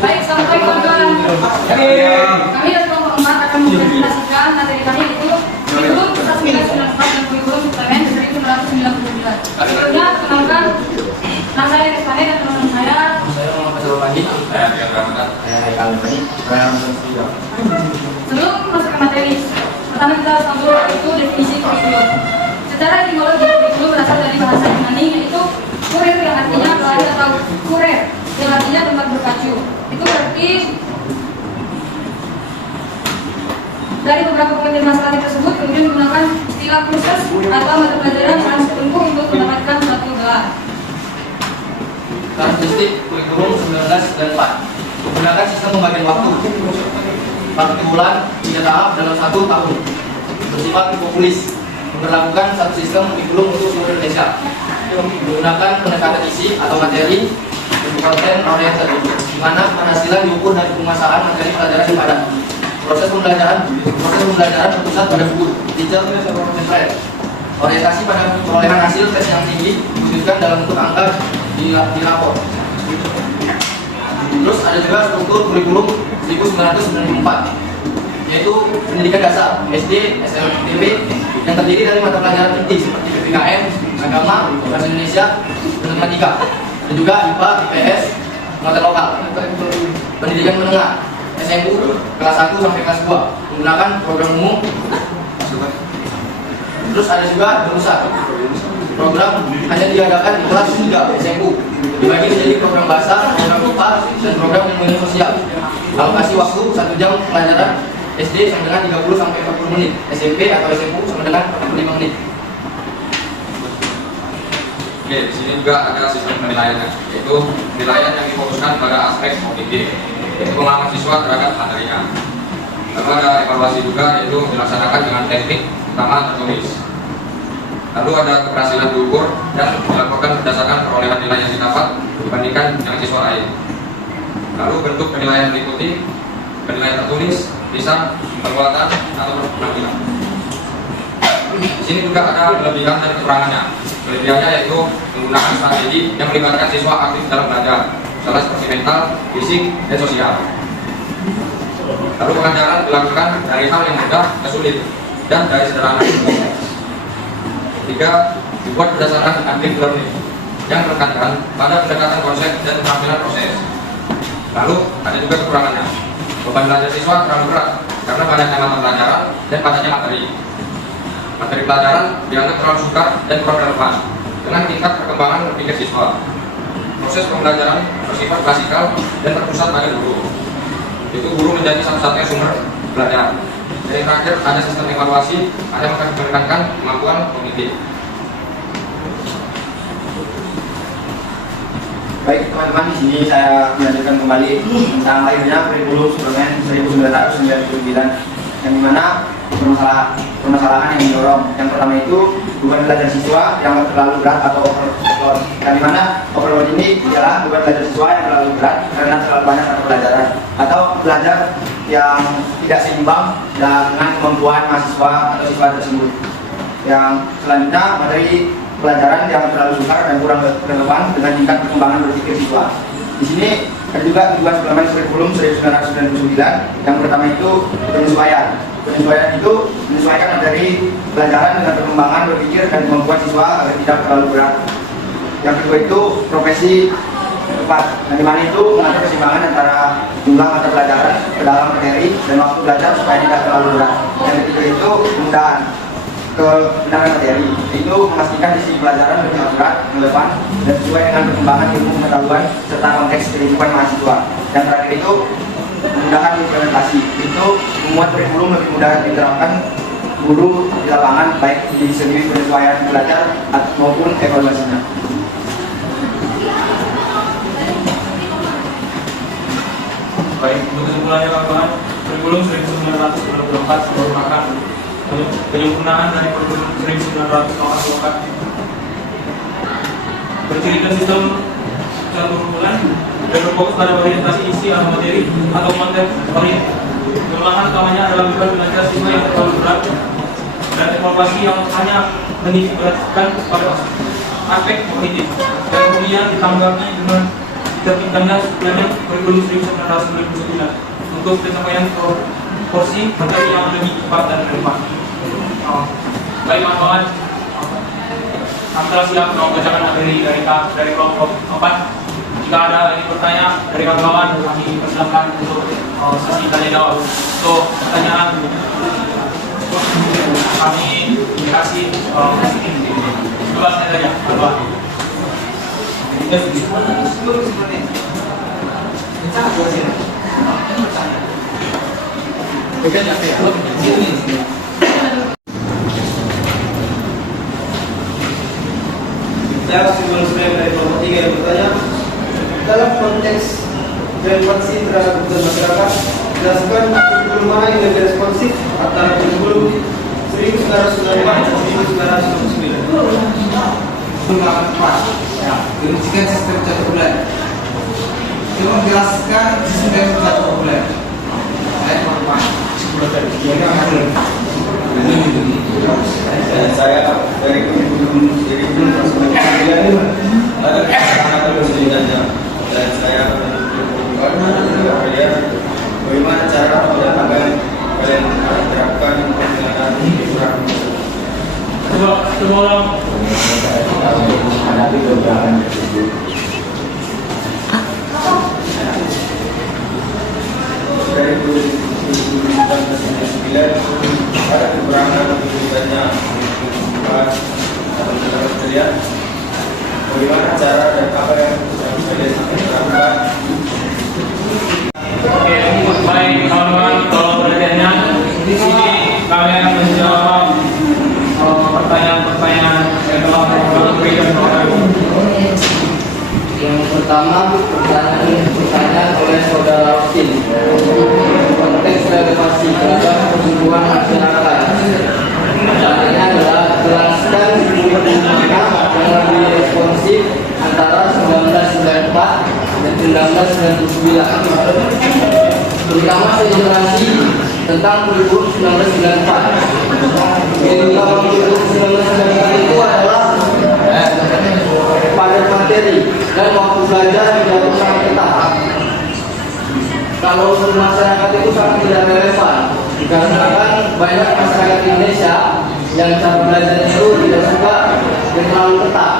Baik, sampai kawan-kawan. Kami dari kelompok 4 akan mempresentasikan materi kami yaitu kurikulum pusat 1994 dan kurikulum suplemen 1999. Sebelumnya, perkenalkan nama saya Rizvani dan teman saya. Saya Muhammad Sabar Pagi. Saya Rian Ramadan. Saya Haikal Pagi. Saya Hamzah juga. Sebelum masuk ke materi, pertama kita harus tahu itu definisi kurikulum. Secara etimologi, kurikulum berasal dari bahasa Yunani yaitu kurir yang artinya pelari atau kurer yang artinya tempat berpacu. Itu berarti dari beberapa pengertian masalah tersebut kemudian menggunakan istilah kursus atau mata pelajaran yang tertentu untuk mendapatkan suatu gelar. Karakteristik kurikulum 1994 menggunakan sistem pembagian waktu. Waktu bulan 3 tahap dalam 1 tahun. Bersifat populis. Memperlakukan satu sistem kurikulum untuk seluruh Indonesia. Menggunakan pendekatan isi atau materi konten oriented, di mana penghasilan diukur dari penguasaan materi pelajaran yang padat. Proses pembelajaran berpusat pada buku, teacher, plan. Orientasi pada perolehan hasil tes yang tinggi diwujudkan dalam bentuk angka di rapor. Terus ada juga struktur kurikulum 1994, yaitu pendidikan dasar SD, SMP yang terdiri dari mata pelajaran inti seperti PPKN, agama, bahasa Indonesia, dan matematika, dan juga IPA, IPS, mata lokal. Pendidikan menengah SMU kelas 1 sampai kelas 2 menggunakan program umum. Terus ada juga jurusan. Program hanya diadakan di kelas 3 SMU, dibagi menjadi program bahasa, program IPA, dan program ilmu sosial. Alokasi waktu 1 jam pelajaran SD sama dengan 30 sampai 40 menit, SMP atau SMU sama dengan 45 menit. Oke, di sini juga ada sistem penilaiannya, yaitu penilaian yang difokuskan pada aspek objektif, yaitu pengalaman siswa terhadap materinya. Lalu ada evaluasi juga, yaitu dilaksanakan dengan teknik utama tertulis. Lalu ada keberhasilan diukur dan dilaporkan berdasarkan perolehan nilai yang didapat dibandingkan dengan siswa lain. Lalu bentuk penilaian diikuti penilaian tertulis, lisan, perbuatan, atau penampilan. Di sini juga ada kelebihan dan kekurangannya. Kelebihannya yaitu menggunakan strategi yang melibatkan siswa aktif dalam belajar, misalnya seperti mental, fisik, dan sosial. Lalu pengajaran dilakukan dari hal yang mudah ke sulit dan dari sederhana ke kompleks. Ketiga, dibuat berdasarkan active learning yang menekankan pada pendekatan konsep dan keterampilan proses. Lalu ada juga kekurangannya. Beban belajar siswa terlalu berat karena banyaknya mata pelajaran dan padatnya materi. Materi pelajaran dianggap terlalu sukar dan kurang relevan dengan tingkat perkembangan berpikir siswa. Proses pembelajaran bersifat klasikal dan terpusat pada guru. Itu guru menjadi satu-satunya sumber belajar. Dan yang terakhir ada sistem evaluasi yang menekankan kemampuan kognitif. Baik teman-teman, di sini saya melanjutkan kembali tentang lahirnya kurikulum suplemen 1999, yang dimana permasalahan yang mendorong. Yang pertama itu beban belajar siswa yang terlalu berat atau overload. Yang dimana overload ini ialah beban belajar siswa yang terlalu berat karena terlalu banyak mata pelajaran atau belajar yang tidak seimbang dengan kemampuan mahasiswa atau siswa tersebut. Yang selanjutnya materi pelajaran yang terlalu sukar dan kurang relevan dengan tingkat perkembangan berpikir siswa. Di sini ada juga tujuan suplemen kurikulum 1999. Yang pertama itu penyesuaian. Penyesuaian itu menyesuaikan dari pelajaran dengan perkembangan berpikir dan kemampuan siswa agar tidak terlalu berat. Yang kedua itu profesi tepat. Yang dimana itu mengatur keseimbangan antara jumlah mata pelajaran ke dalam materi dan waktu belajar supaya tidak terlalu berat. Yang ketiga itu kemudahan kebenaran materi, itu memastikan isi pelajaran lebih akurat, relevan, dan sesuai dengan perkembangan ilmu pengetahuan serta konteks kehidupan mahasiswa. Yang terakhir itu memudahkan implementasi, itu membuat kurikulum lebih mudah diterapkan guru di lapangan, baik di segi penyesuaian belajar maupun evaluasinya. Baik, untuk kesimpulannya kawan-kawan, kurikulum 1994 merupakan penyempurnaan dari kurikulum 1984. Bercirikan sistem satu bulan dan berfokus pada orientasi isi atau materi atau konten orientasi. Kelemahan utamanya adalah beban belajar siswa yang terlalu berat dan evaluasi yang hanya menitikberatkan pada aspek kognitif. Dan kemudian ditambahkan dengan Terpindahnya suplemen kurikulum 1999 untuk pencapaian porsi materi yang lebih cepat dan relevan. Baik kawan-kawan, kami telah siap membacakan materi dari kelompok 4. Jika ada yang bertanya dari kawan-kawan, kami persilakan untuk sesi tanya jawab. Untuk pertanyaan kami dikasih bebas saja, kawan. Saya masih belum dari kelompok 3 yang bertanya, dalam konteks relevansi terhadap kebutuhan masyarakat, jelaskan kurikulum mana yang lebih responsif antara kurikulum 1994 dan 1999. Ya, merincikan sistem catur bulan. Coba menjelaskan sistem catur bulan. Ayat Saya dari kurikulum 1999 ada kesalahan kesulitannya, dan saya bagaimana cara mendatangkan kalian terapkan penggunaan kurang. Semua orang Menghadapi kegagalan tersebut. Dari kurikulum 1999 ada kekurangan kesulitannya atau kalian bagaimana cara dan apa yang kalian terapkan. Oke, baik kawan-kawan, kalau pertanyaannya di sini kami akan menjawab pertanyaan-pertanyaan yang telah diberikan oleh Yang pertama, pertanyaan oleh saudara Austin. Konteks relevansi terhadap kebutuhan masyarakat. Pertanyaannya adalah jelaskan kurikulum mana yang lebih responsif antara 1994 dan 1999. Terutama sedimentasi tentang kurikulum 1994. Yang utama kurikulum 1994 itu adalah padat materi dan waktu belajar tidak sangat ketat. Kalau untuk masyarakat itu sangat tidak relevan, dikarenakan banyak masyarakat Indonesia yang cara belajar itu tidak suka yang terlalu ketat.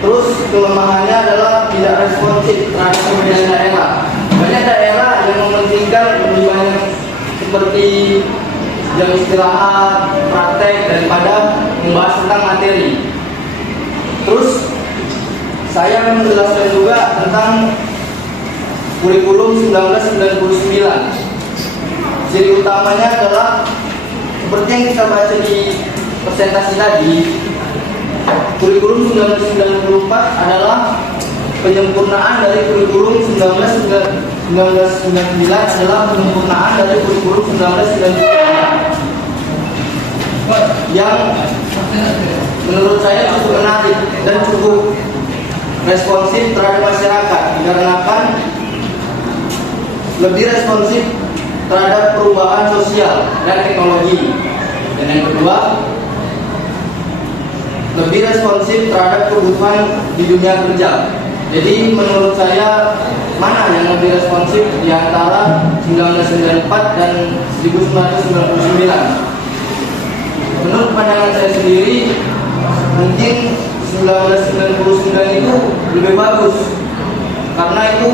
Terus kelemahannya adalah tidak responsif terhadap perbedaan daerah. Banyak daerah yang mementingkan lebih banyak seperti jam istirahat, praktek daripada membahas tentang materi. Terus saya menjelaskan juga tentang kurikulum 1999. Ciri utamanya adalah seperti yang kita baca di presentasi tadi. Kurikulum 1994 adalah penyempurnaan dari kurikulum 1999 adalah penyempurnaan dari kurikulum 1999 yang menurut saya cukup menarik dan cukup responsif terhadap masyarakat, dikarenakan lebih responsif terhadap perubahan sosial dan teknologi. Dan yang kedua, lebih responsif terhadap kebutuhan di dunia kerja. Jadi menurut saya mana yang lebih responsif di antara 1994 dan 1999? Menurut pandangan saya sendiri, mungkin 1999 itu lebih bagus karena itu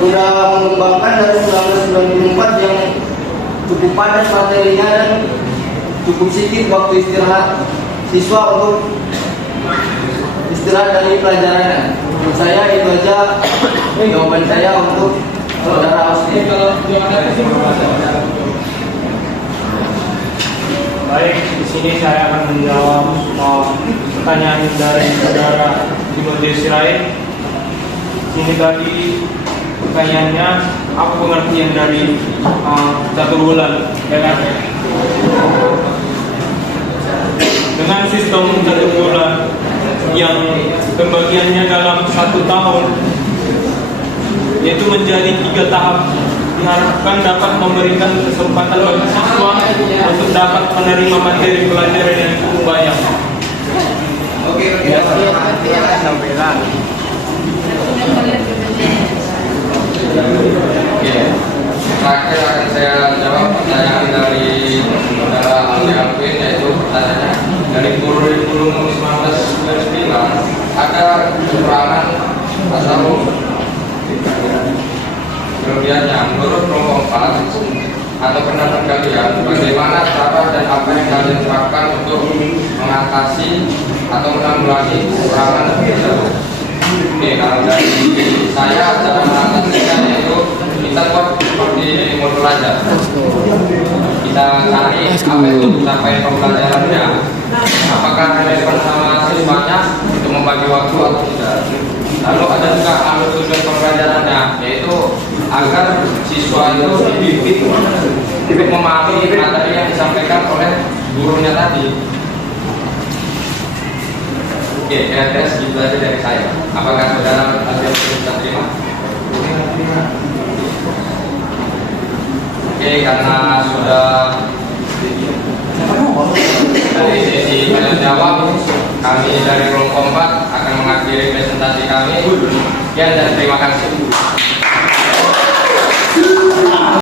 sudah mengembangkan dari 1994 yang cukup padat materinya dan cukup sedikit waktu istirahat siswa untuk istirahat dari pelajarannya. Menurut saya itu aja jawaban saya untuk saudara Austin. baik, di sini saya akan menjawab pertanyaan dari saudara Timotius Sirait. Ini tadi pertanyaannya, apa pengertian dari catur bulan? Dengan sistem catur bulan yang pembagiannya dalam 1 tahun, yaitu menjadi 3 tahap, diharapkan dapat memberikan kesempatan bagi siswa untuk dapat menerima materi pelajaran yang cukup banyak. Oke. melihat BPJS. Oke, terakhir akan saya jawab pertanyaan dari saudara Aldi Alvin, yaitu pertanyaannya dari kurikulum 1999 ada kekurangan atau kelebihannya menurut kelompok 4 atau pendapat kalian, bagaimana cara dan apa yang kalian terapkan untuk mengatasi atau menanggulangi kekurangan tersebut? Oke, kalau dari saya cara mengatasinya yaitu kita buat seperti modul aja. Kita cari apa itu sampai pembelajarannya, apakah relevan sama siswanya untuk membagi waktu atau tidak. Lalu ada juga alur tujuan pembelajarannya, yaitu agar siswa itu dibimbing untuk memahami materi yang disampaikan oleh gurunya tadi. Oke, kira-kira segitu aja dari saya. Apakah saudara ada yang bisa terima? Oke, karena sudah dari sesi tanya jawab, kami dari kelompok 4 akan mengakhiri presentasi kami. Sekian dan terima kasih.